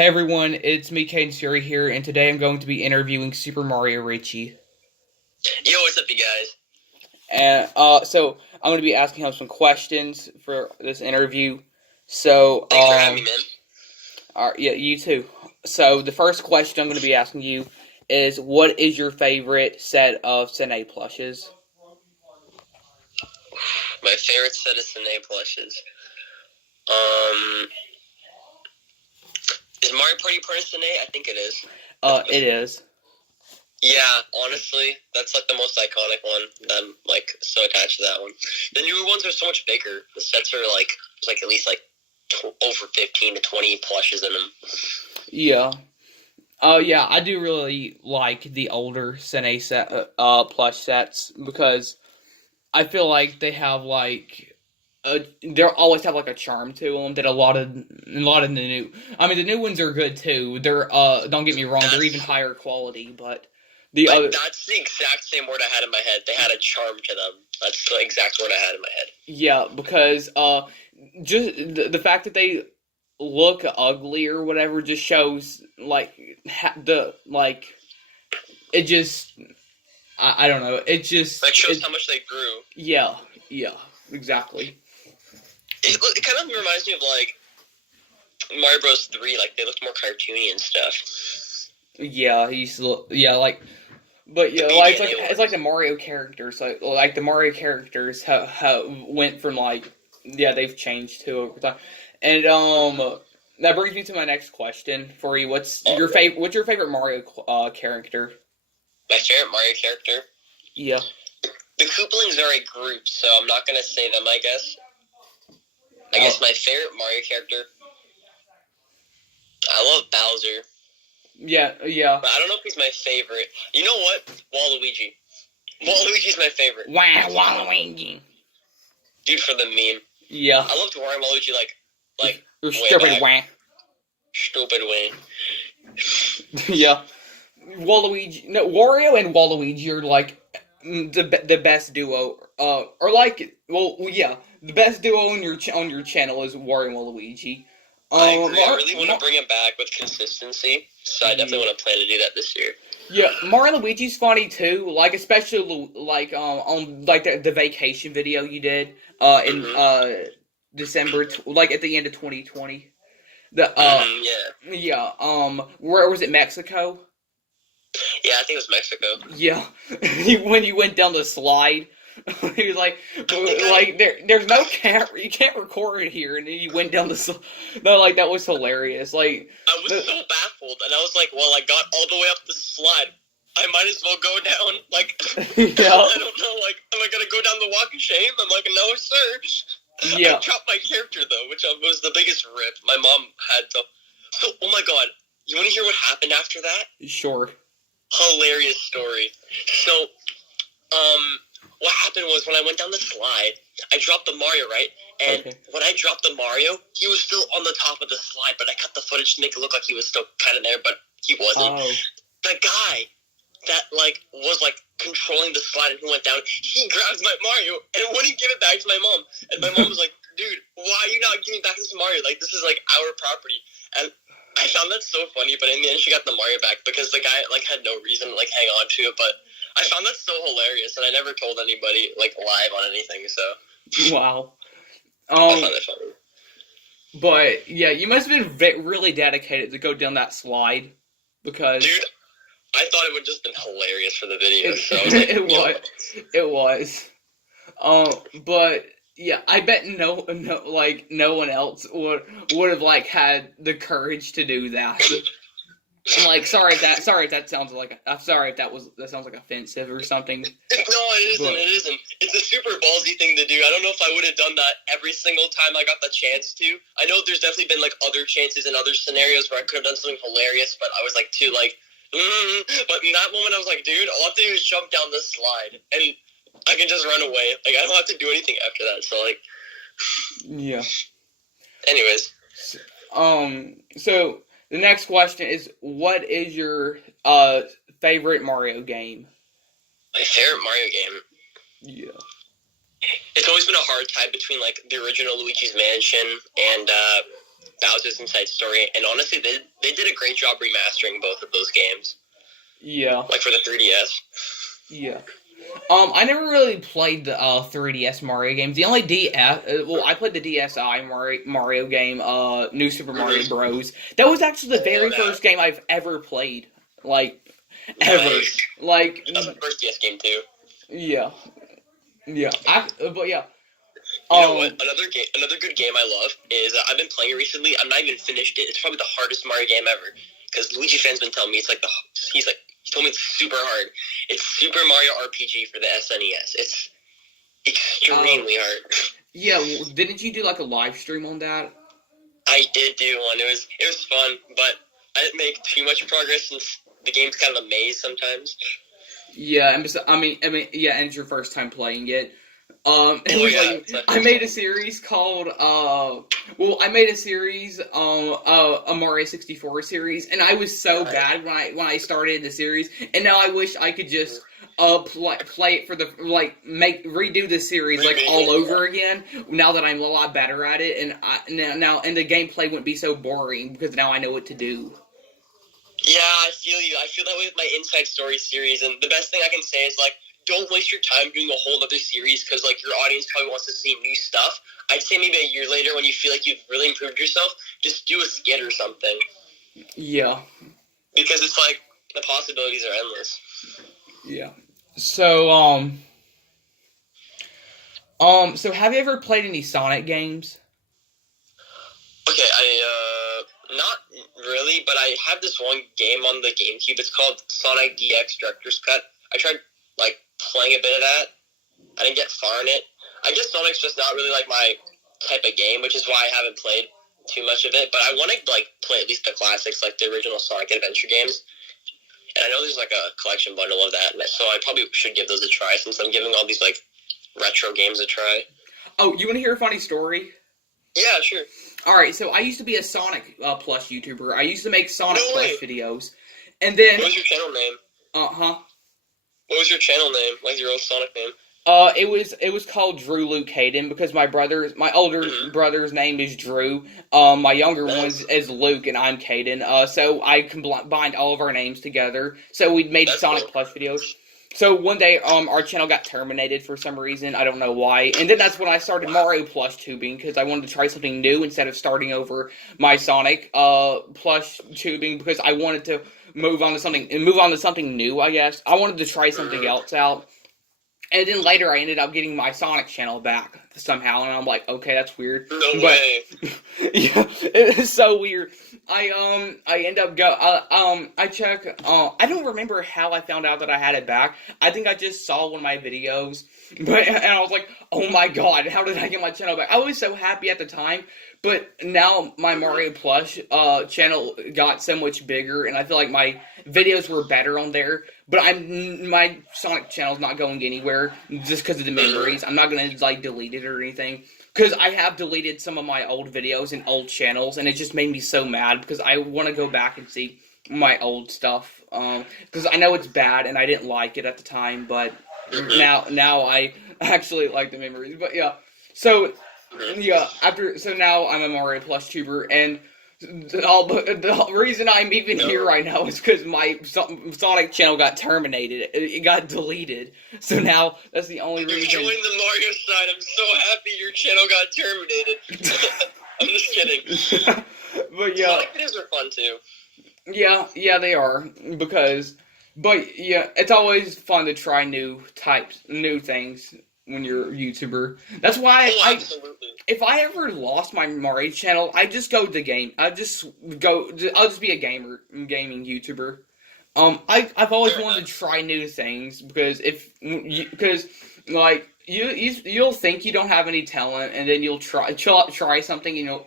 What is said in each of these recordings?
Hey everyone, it's me, Caden here, and today I'm going to be interviewing SuperMarioRichie. Yo, what's up, you guys? And so I'm going to be asking him some questions for this interview. So, Thanks for having me, man. yeah, you too. So the first question I'm going to be asking you is, what is your favorite set of Sine plushes? My favorite set of Sine plushes. Um, is Mario Party part of Sine? I think it is. It is. Yeah, honestly, that's like the most iconic one. I'm like so attached to that one. The newer ones are so much bigger. The sets are like there's like at least like over 15 to 20 plushes in them. Yeah. Oh yeah, I do really like the older Sine plush sets because I feel like they have like they always have like a charm to them that a lot of the new. I mean, the new ones are good too. They're don't get me wrong, they're even higher quality, but That's the exact same word I had in my head. They had a charm to them. That's the exact word I had in my head. yeah, because just the fact that they look ugly or whatever just shows like it just I don't know, it just Like shows how much they grew. yeah, exactly. It kind of reminds me of like Mario Bros. 3, like they looked more cartoony and stuff. Yeah, like, but yeah, like it's like the Mario characters. So like the Mario characters went from like they've changed too over time, and that brings me to my next question for you. What's your favorite Mario character? My favorite Mario character? Yeah. The Koopalings are a group, so I'm not gonna say them, I guess. I guess my favorite Mario character, I love Bowser. Yeah. But I don't know if he's my favorite. You know what? Waluigi. Waluigi's my favorite. Wow, Waluigi. Dude, for the meme. Yeah. I loved Waluigi like stupid wah. Stupid way. Yeah. Waluigi, no, Wario and Waluigi are like the best duo. Or like, well, yeah, the best duo on your channel is Wario and Waluigi. I agree. I really want to bring it back with consistency, so I definitely want to plan to do that this year. Yeah, Mario and Luigi's funny too. Like especially like on like the vacation video you did in December, like at the end of 2020. The yeah where was it, Mexico? Yeah, I think it was Mexico. Yeah, when you went down the slide, he was like there's no camera, you can't record it here, and then you went down the slide. No, like that was hilarious. Like I was so baffled, and I was like, well, I got all the way up the slide. I might as well go down. Like, yeah. I don't know. Like, am I gonna go down the walk of shame? I'm like, no, sir. Yeah. I dropped my character though, which was the biggest rip. My mom had to. So, oh my god, you want to hear what happened after that? Sure. Hilarious story. So, what happened was when I went down the slide, I dropped the Mario, right? And when I dropped the Mario, he was still on the top of the slide, but I cut the footage to make it look like he was still kind of there, but he wasn't. Oh. The guy that was controlling the slide and he went down, he grabs my Mario and wouldn't give it back to my mom. And my mom was like, dude, why are you not giving back this Mario? Like, this is like our property. And I found that so funny, but in the end she got the Mario back because the guy had no reason to hang on to it. But I found that so hilarious, and I never told anybody live on anything. So wow. I found that funny. But yeah, you must have been really dedicated to go down that slide because dude, I thought it would just been hilarious for the video. So it was. But yeah, I bet no one else would have had the courage to do that. I'm sorry if that sounds that sounds like offensive or something. No, it isn't. It's a super ballsy thing to do. I don't know if I would have done that every single time I got the chance to. I know there's definitely been other chances in other scenarios where I could have done something hilarious, but I was too But in that moment, I was like, dude, all I have to do is jump down this slide, and I can just run away. I don't have to do anything after that. So yeah. Anyways. So the next question is, what is your favorite Mario game? My favorite Mario game? Yeah. It's always been a hard tie between the original Luigi's Mansion and Bowser's Inside Story, and honestly, they did a great job remastering both of those games. Yeah. Like for the 3DS. Yeah. I never really played the 3DS Mario games. The only I played the DSi Mario game, New Super Mario Bros. That was actually the very first game I've ever played. Like, ever. Nice. Like, that was my first DS game too. Yeah. Yeah. But yeah. You know what? Another good game I love is I've been playing it recently. I'm not even finished it. It's probably the hardest Mario game ever. Because Luigi fans been telling me he told me it's super hard. It's Super Mario RPG for the SNES. It's extremely hard. Yeah, didn't you do like a live stream on that? I did do one. It was fun, but I didn't make too much progress since the game's kind of a maze sometimes. Yeah, and yeah, and it's your first time playing it. I made a series called I made a series a Mario 64 series, and I was so bad when I started the series, and now I wish I could just play it for the redo the series all over again. Now that I'm a lot better at it, and now the gameplay wouldn't be so boring because now I know what to do. Yeah, I feel you. I feel that way with my Inside Story series, and the best thing I can say is don't waste your time doing a whole other series because your audience probably wants to see new stuff. I'd say maybe a year later when you feel like you've really improved yourself, just do a skit or something. Yeah. Because it's the possibilities are endless. Yeah. So so have you ever played any Sonic games? Okay, not really, but I have this one game on the GameCube. It's called Sonic DX Director's Cut. I tried playing a bit of that. I didn't get far in it. I guess Sonic's just not really my type of game, which is why I haven't played too much of it. But I want to play at least the classics, the original Sonic Adventure games. And I know there's a collection bundle of that, so I probably should give those a try since I'm giving all these retro games a try. Oh, you want to hear a funny story? Yeah, sure. Alright, so I used to be a Sonic Plush YouTuber. I used to make Sonic Plush videos. And then... What was your channel name? What was your channel name? Your old Sonic name? It was called Drew Luke Caden because my older brother's name is Drew. My younger one is Luke and I'm Caden. So I combined all of our names together. So we made Sonic Plush videos. So one day, our channel got terminated for some reason. I don't know why. And then that's when I started Mario Plush tubing because I wanted to try something new instead of starting over my Sonic Plush tubing because I wanted to move on to something new. I guess I wanted to try something else out. And then later, I ended up getting my Sonic channel back somehow, and I'm like, okay, that's weird. No way. Yeah, it's so weird. I end up I check. I don't remember how I found out that I had it back. I think I just saw one of my videos, and I was like, oh my god, how did I get my channel back? I was so happy at the time. But now my Mario Plush channel got so much bigger, and I feel like my videos were better on there. But my Sonic channel's not going anywhere just because of the memories. I'm not gonna delete it or anything because I have deleted some of my old videos and old channels, and it just made me so mad because I want to go back and see my old stuff because I know it's bad and I didn't like it at the time, but now I actually like the memories. But yeah, so. Yeah, now I'm a Mario Plush tuber, and the reason I'm even here right now is because my Sonic channel got terminated. It got deleted. So now that's the only reason. You joined the Mario side. I'm so happy your channel got terminated. I'm just kidding. But yeah. Sonic videos are fun too. Yeah, they are. But yeah, it's always fun to try new things. When you're a YouTuber. That's why if I ever lost my Mario channel, I just go to game. I'll just be a gaming YouTuber. I've always wanted to try new things because you'll think you don't have any talent and then you'll try something and you'll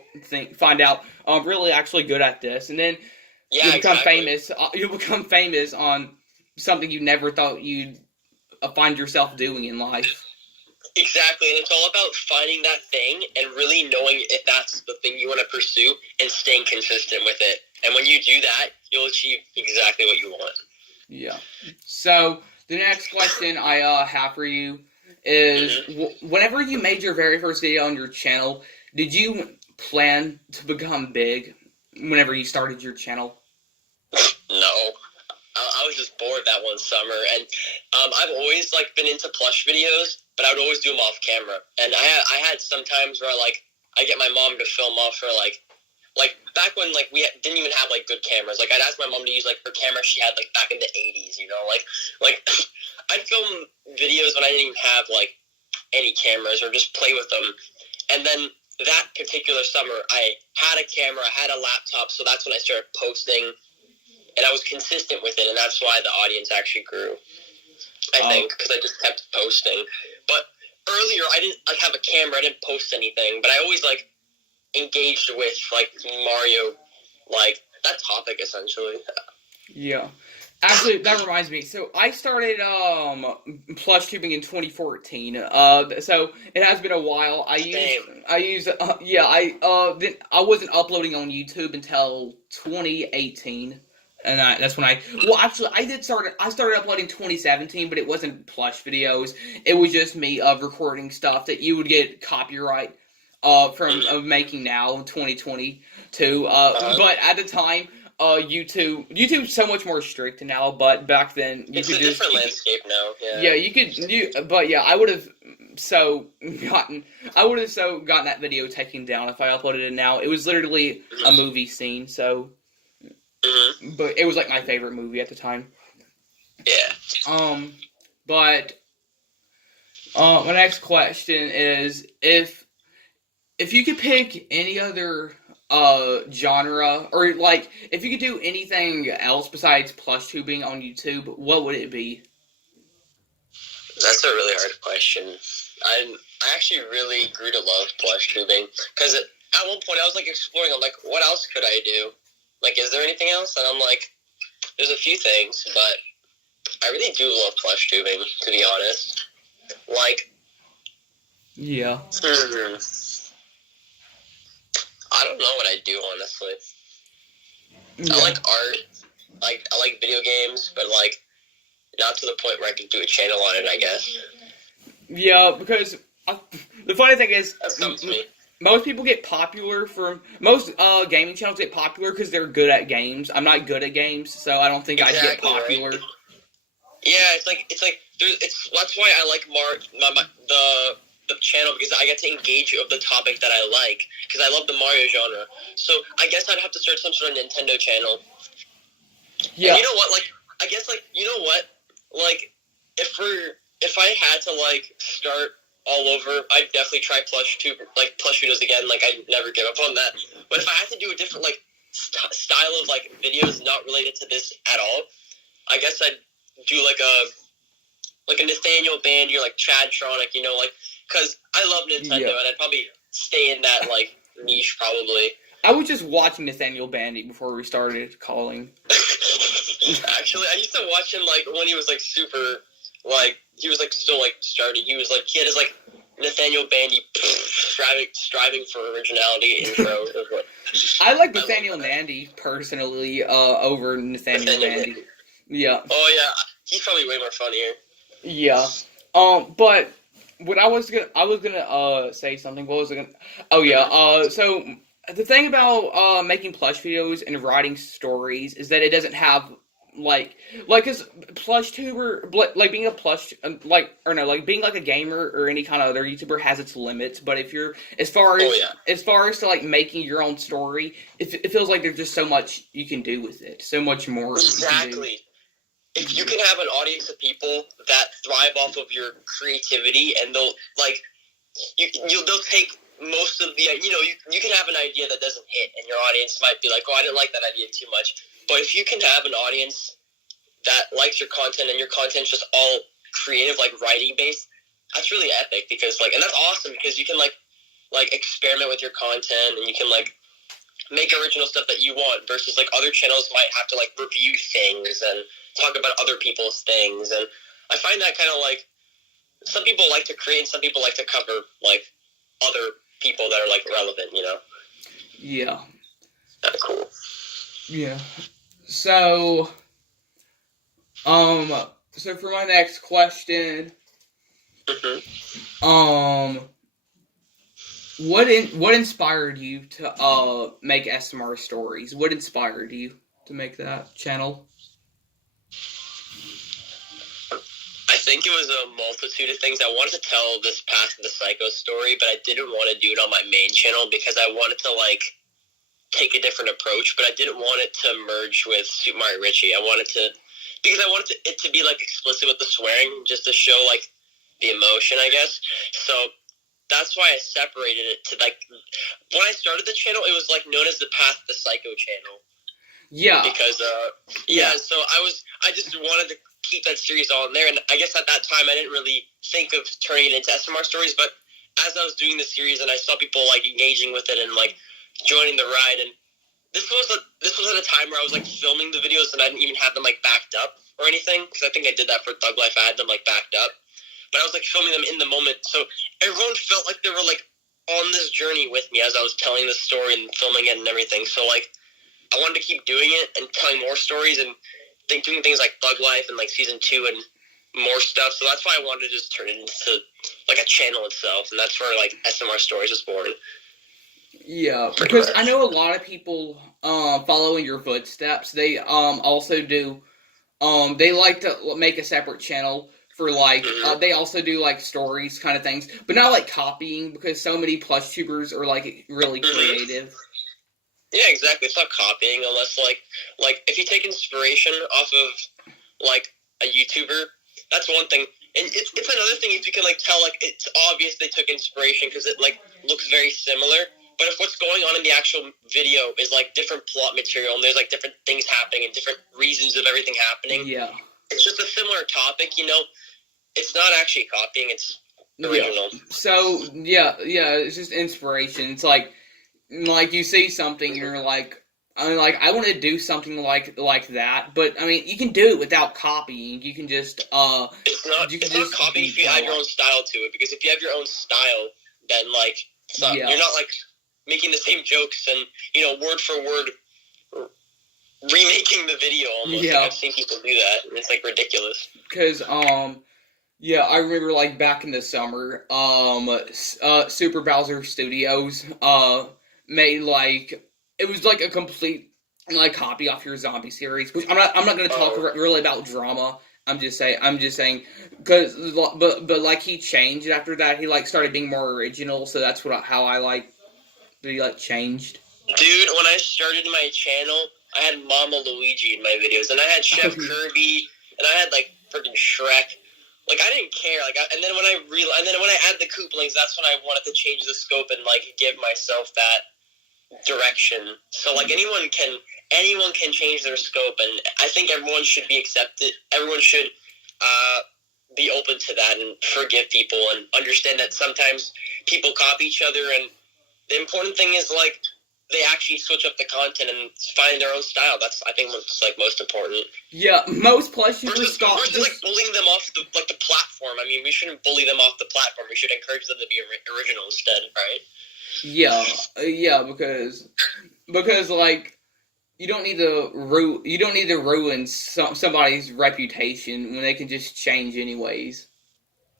find out I'm really actually good at this, and then you'll become famous. You'll become famous on something you never thought you'd find yourself doing in life. Exactly, and it's all about finding that thing and really knowing if that's the thing you want to pursue and staying consistent with it. And when you do that, you'll achieve exactly what you want. Yeah. So, the next question I have for you is, whenever you made your very first video on your channel, did you plan to become big whenever you started your channel? No. I was just bored that one summer, and I've always like been into plush videos, but I would always do them off camera. And I had some times where I get my mom to film off her like back when like didn't even have like good cameras. Like I'd ask my mom to use like her camera she had like back in the 80s, you know, like I'd film videos when I didn't even have like any cameras or just play with them. And then that particular summer, I had a camera, I had a laptop, so that's when I started posting. And I was consistent with it, and that's why the audience actually grew, I think, because I just kept posting. But earlier, I didn't like have a camera, I didn't post anything, but I always, like, engaged with, like, Mario, like, that topic, essentially. Yeah. Actually, that reminds me. So I started plush tubing in 2014. So it has been a while. I wasn't uploading on YouTube until 2018. And that's when I started uploading 2017, but it wasn't plush videos. It was just me recording stuff that you would get copyright from making now, 2022. But at the time, YouTube's so much more strict now, but back then it's a different landscape now. Yeah, I would have so gotten that video taken down if I uploaded it now. It was literally a movie scene, so. But it was like my favorite movie at the time. Yeah. But my next question is if you could pick any other genre, or like if you could do anything else besides plush tubing on YouTube, what would it be? That's a really hard question. I actually really grew to love plush tubing because at one point I was like exploring. I'm like, what else could I do? Like, is there anything else? And I'm like, there's a few things, but I really do love plush tubing, to be honest. Like, yeah. I don't know what I do, honestly. Yeah. I like art. I like video games, but like not to the point where I can do a channel on it, I guess. Yeah, because the funny thing is, that comes to me. Most people get popular most gaming channels get popular because they're good at games. I'm not good at games, so I don't think I'd get popular. Right. Yeah, it's like that's why I like the channel, because I get to engage of the topic that I like, because I love the Mario genre. So I guess I'd have to start some sort of Nintendo channel. Yeah. And you know what? Like, I guess, like, you know what? Like, if I had to like start all over, I'd definitely try plush videos again. Like, I'd never give up on that. But if I had to do a different like style of like videos not related to this at all, I guess I'd do like a Nathaniel Bandy or like Chad Tronic, you know, like, because I love Nintendo, and I'd probably stay in that like niche probably. I was just watching Nathaniel Bandy before we started calling. Actually, I used to watch him like when he was like super, like he was like still like starting. He had his like Nathaniel Bandy striving for originality intro. I like Nathaniel Bandy personally over Nathaniel Bandy. Yeah. Oh yeah, he's probably way more funnier. Yeah. But what I was gonna say something. What was I gonna? Oh yeah. So the thing about making plush videos and writing stories is that it doesn't have cause plush tuber, like being a plush, being like a gamer or any kind of other YouTuber has its limits. But if you're as far as to like making your own story, it feels like there's just so much you can do with it, so much more. Exactly. If you can have an audience of people that thrive off of your creativity, and they'll take most of the, you can have an idea that doesn't hit, and your audience might be like, oh, I didn't like that idea too much. But if you can have an audience that likes your content, and your content's just all creative, like writing based, that's really epic, because and that's awesome, because you can like experiment with your content, and you can like make original stuff that you want, versus like other channels might have to like review things and talk about other people's things. And I find that kind of like, some people like to create and some people like to cover like other people that are like relevant, you know? Yeah. Kind of cool. Yeah. So for my next question, What inspired you to make SMR stories? What inspired you to make that channel? I think it was a multitude of things. I wanted to tell this Path of the Psycho story, but I didn't want to do it on my main channel because I wanted to, like, take a different approach, but I didn't want it to merge with SuperMarioRichie. Because I wanted it to be, like, explicit with the swearing, just to show, like, the emotion, I guess. So that's why I separated it to, like, when I started the channel, it was, like, known as the Path of the Psycho channel. Yeah. Because, so I just wanted to keep that series all in there, and I guess at that time I didn't really think of turning it into SMR stories, but as I was doing the series and I saw people, like, engaging with it and, like, joining the ride, and this was at a time where I was, like, filming the videos and I didn't even have them, like, backed up or anything, because I think I did that for Thug Life. I had them, like, backed up, but I was, like, filming them in the moment, so everyone felt like they were, like, on this journey with me as I was telling this story and filming it and everything. So, like, I wanted to keep doing it and telling more stories and doing things like Thug Life and, like, season 2 and more stuff. So that's why I wanted to just turn it into, like, a channel itself, and that's where, like, SMR Stories was born. Yeah, because I know a lot of people follow in your footsteps. They also do they like to make a separate channel for, like, they also do, like, stories kind of things, but not, like, copying, because so many plush tubers are, like, really creative. Yeah, exactly. It's not copying unless, like if you take inspiration off of, like, a YouTuber, that's one thing. And it's another thing if you can, like, tell, like, it's obvious they took inspiration because it, like, looks very similar. But if what's going on in the actual video is, like, different plot material and there's, like, different things happening and different reasons of everything happening, yeah, it's just a similar topic, you know? It's not actually copying, it's original. Yeah. So, yeah, it's just inspiration. It's like you see something and you're like, I want to do something like that, but, I mean, you can do it without copying. You can just, It's not copying if you add your own style to it, because if you have your own style, then, like, you're not, like, making the same jokes and, you know, word for word remaking the video almost. Yeah. Like, I've seen people do that, and it's, like, ridiculous. Because, yeah, I remember, like, back in the summer, Super Bowser Studios, made, like, it was, like, a complete, like, copy off your zombie series, which I'm not gonna talk really about drama. I'm just saying, because, but, like, he changed after that. He, like, started being more original, so that's how I, like, he, like, changed. Dude, when I started my channel, I had Mama Luigi in my videos, and I had Chef Kirby, and I had, like, freaking Shrek. Like, I didn't care. Like, and then when I add the Koopalings, that's when I wanted to change the scope and, like, give myself that direction. So, like, anyone can change their scope, and I think everyone should be accepted. Everyone should be open to that and forgive people and understand that sometimes people copy each other, and the important thing is, like, they actually switch up the content and find their own style. That's, I think, what's, like, most important. Yeah, most plush users versus like, bullying them off the platform. I mean, we shouldn't bully them off the platform. We should encourage them to be original instead, right? Yeah, because, like, you don't need to ruin somebody's reputation when they can just change anyways.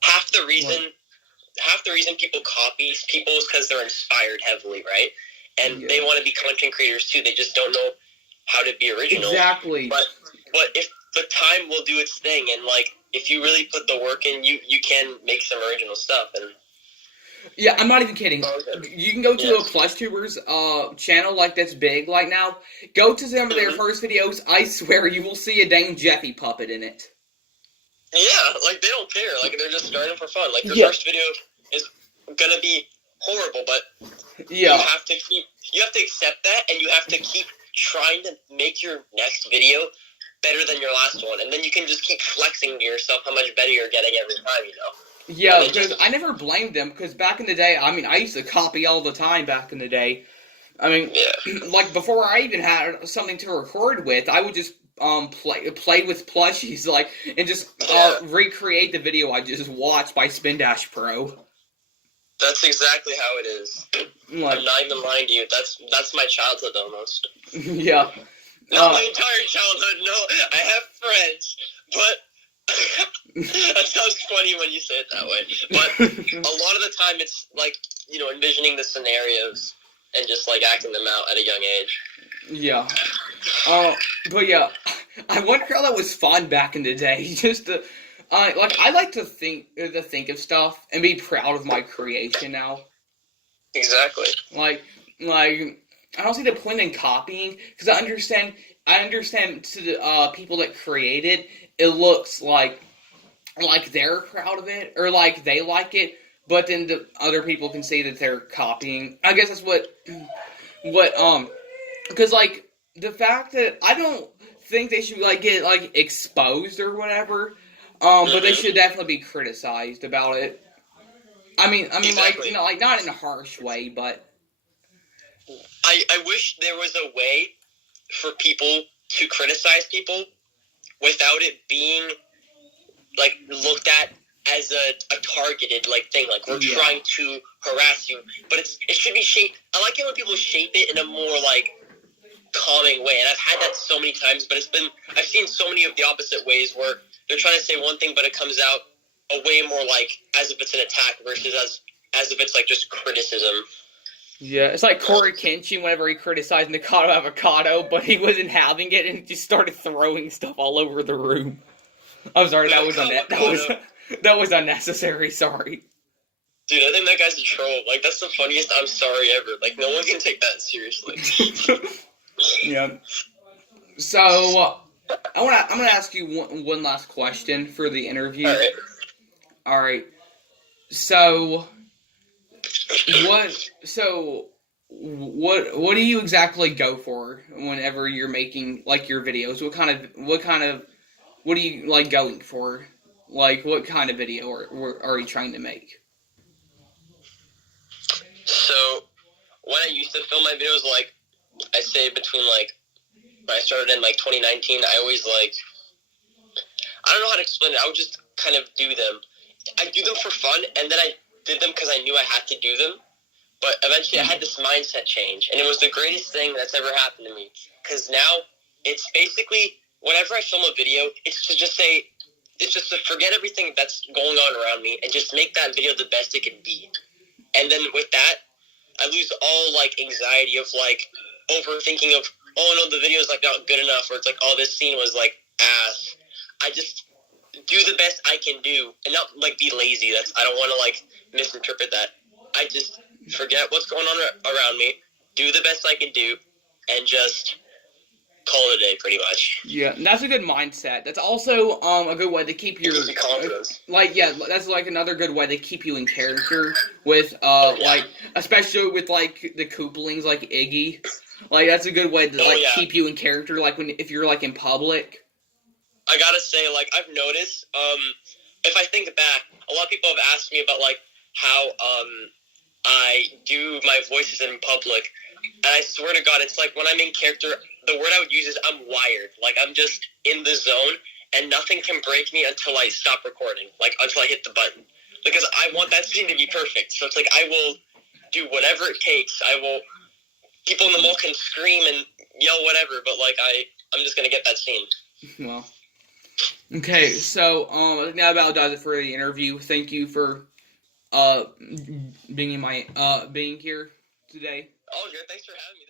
Half the reason people copy people is because they're inspired heavily, right? And they want to be content creators too. They just don't know how to be original. Exactly. But if the time will do its thing, and, like, if you really put the work in, you can make some original stuff. And yeah, I'm not even kidding. You can go to a plush tubers channel, like, that's big like now. Go to some of their first videos. I swear you will see a dang Jeffy puppet in it. Yeah, like, they don't care. Like, they're just starting for fun. Like, their first video is gonna be horrible, but you have to accept that, and you have to keep trying to make your next video better than your last one, and then you can just keep flexing to yourself how much better you're getting every time, you know? Yeah, because I never blamed them, because back in the day, I mean, I used to copy all the time back in the day. I mean, like, before I even had something to record with, I would just play with plushies, like, and just recreate the video I just watched by Spin Dash Pro. That's exactly how it is. Like, I'm not even lying to you. That's my childhood almost. Yeah. Not my entire childhood. No, I have friends, but that sounds funny when you say it that way. But a lot of the time, it's like envisioning the scenarios and just like acting them out at a young age. Yeah. But yeah, I wonder how that was fun back in the day. Just to, I like to think of stuff and be proud of my creation now. Exactly. Like, I don't see the point in copying because I understand to the people that create it, it looks like they're proud of it or like they like it, but then the other people can see that they're copying. I guess that's what because like the fact that I don't think they should like get like exposed or whatever, but they should definitely be criticized about it. Exactly. Like like not in a harsh way, but I wish there was a way for people to criticize people without it being like looked at as a targeted like thing, like we're trying to harass you, but it should be shaped. I like it when people shape it in a more like calming way, and I've had that so many times, but I've seen so many of the opposite ways where they're trying to say one thing but it comes out a way more like as if it's an attack versus as if it's like just criticism. yeah, it's like Corey Kenshin whenever he criticized Nikado Avocado, but he wasn't having it and just started throwing stuff all over the room. I'm sorry, that was unnecessary. Sorry, dude. I think that guy's a troll. Like that's the funniest "I'm sorry" ever. Like no one can take that seriously. Yeah. So I'm gonna ask you one last question for the interview. All right. All right. So what do you exactly go for whenever you're making like your videos? What are you like going for? Like what kind of video are you trying to make? So when I used to film my videos, like I say between like when I started in like 2019, I always like I don't know how to explain it. I would just kind of do them. I do them for fun, and then I did them because I knew I had to do them. But eventually, I had this mindset change, and it was the greatest thing that's ever happened to me. Because now, it's basically, whenever I film a video, it's just to forget everything that's going on around me, and just make that video the best it can be. And then with that, I lose all, like, anxiety of, like, overthinking of, oh, no, the video's, like, not good enough, or it's like, oh, this scene was, like, ass. I just do the best I can do, and not, like, be lazy. I don't want to, like, misinterpret that. I just forget what's going on around me, do the best I can do, and just call it a day, pretty much. Yeah, that's a good mindset. That's also a good way to keep your confidence. That's like another good way to keep you in character with like especially with like the Koopalings like Iggy. Like that's a good way to keep you in character like if you're like in public. I gotta say, like I've noticed, if I think back, a lot of people have asked me about like how I do my voices in public, and I swear to God, it's like when I'm in character, the word I would use is I'm wired. Like I'm just in the zone, and nothing can break me until I stop recording. Like until I hit the button, because I want that scene to be perfect. So it's like I will do whatever it takes. People in the mall can scream and yell whatever, but like I'm just gonna get that scene. Well, okay, so now about does it for the interview. Thank you for being here today. Oh, good. Thanks for having me.